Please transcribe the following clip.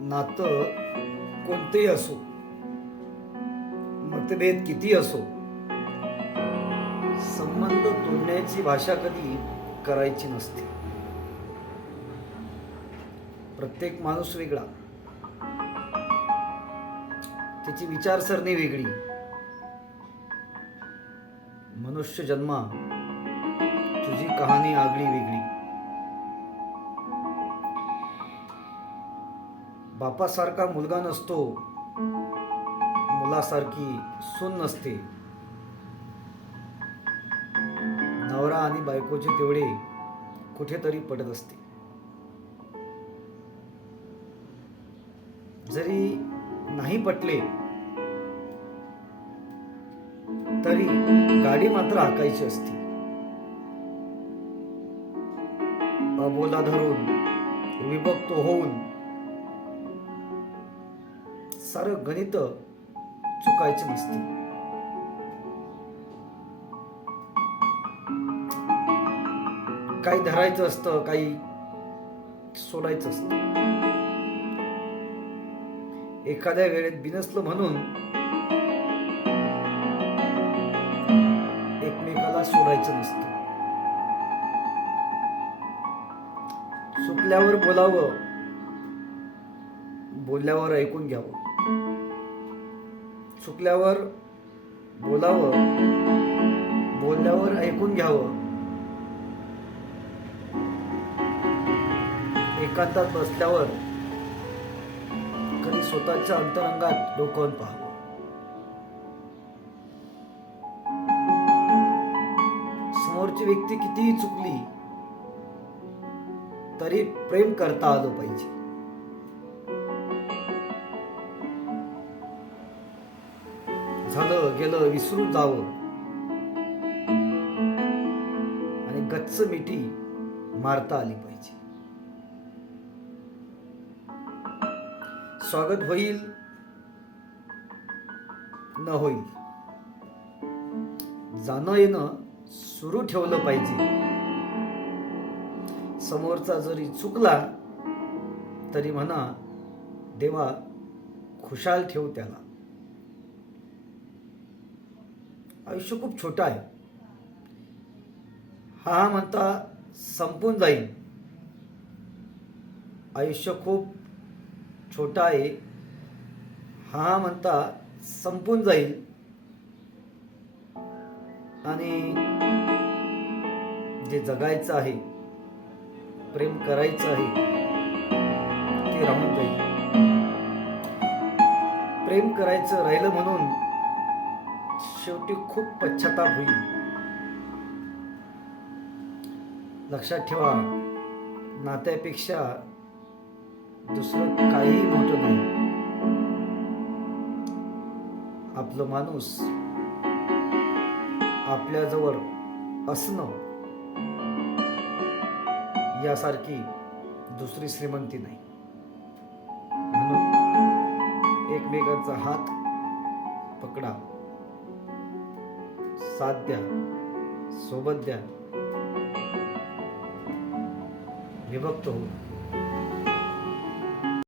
नातं कोणतेही असो मतभेद किती असो संबंध तोडण्याची भाषा कधी करायची नसते. प्रत्येक माणूस वेगळा. त्याची विचारसरणी वेगळी. मनुष्य जन्मा तुझी कहाणी आगळी वेगळी. बापासारखा मुलगा नसतो. मुलासारखी सून नसते. नवरा आणि बायकोचे तेवढे कुठेतरी पडत असते. जरी नाही पटले तरी गाडी मात्र हाकायची असते. अबोला धरून विभक्त होऊन सारं गणित चुकायचे नसते. काही धरायचं असतं काही सोडायचं असतं. एखाद्या वेळेत बिनसलं म्हणून एकमेकाला सोडायचं नसतं. चुकल्यावर बोलावं बोलल्यावर ऐकून घ्यावं. चुकल्यावर बोलावं बोलल्यावर ऐकून घ्यावं. एकांतात बसल्यावर कधी स्वतःच्या अंतरंगात डोकावून पाहावं. समोरची व्यक्ती कितीही चुकली तरी प्रेम करता आलं पाहिजे. गेलं विसरून जावं आणि गच्च मिठी मारता आली पाहिजे. स्वागत होईल न होईल. जाणं येणं सुरू ठेवलं पाहिजे. समोरचा जरी चुकला तरी म्हणा देवा खुशाल ठेव त्याला. आयुष्य खूप छोटं आहे. हा हा म्हणता संपून जाईल आयुष्य खूप छोटा आहे. हा हा म्हणता संपून जाईल आणि जे जगायचं आहे प्रेम करायचं आहे ते राहून जाईल. प्रेम करायचं राहिलं म्हणून शेवटी खूप पश्चाताप होईल. लक्षात ठेवा नात्यापेक्षा दुसरं काहीही मोठं नाही. आपलं माणूस आपल्याजवळ असणं यासारखी दुसरी श्रीमंती नाही. म्हणून एकमेकांचा हात पकडा. साथ द्या सोबत द्या. विभक्त हो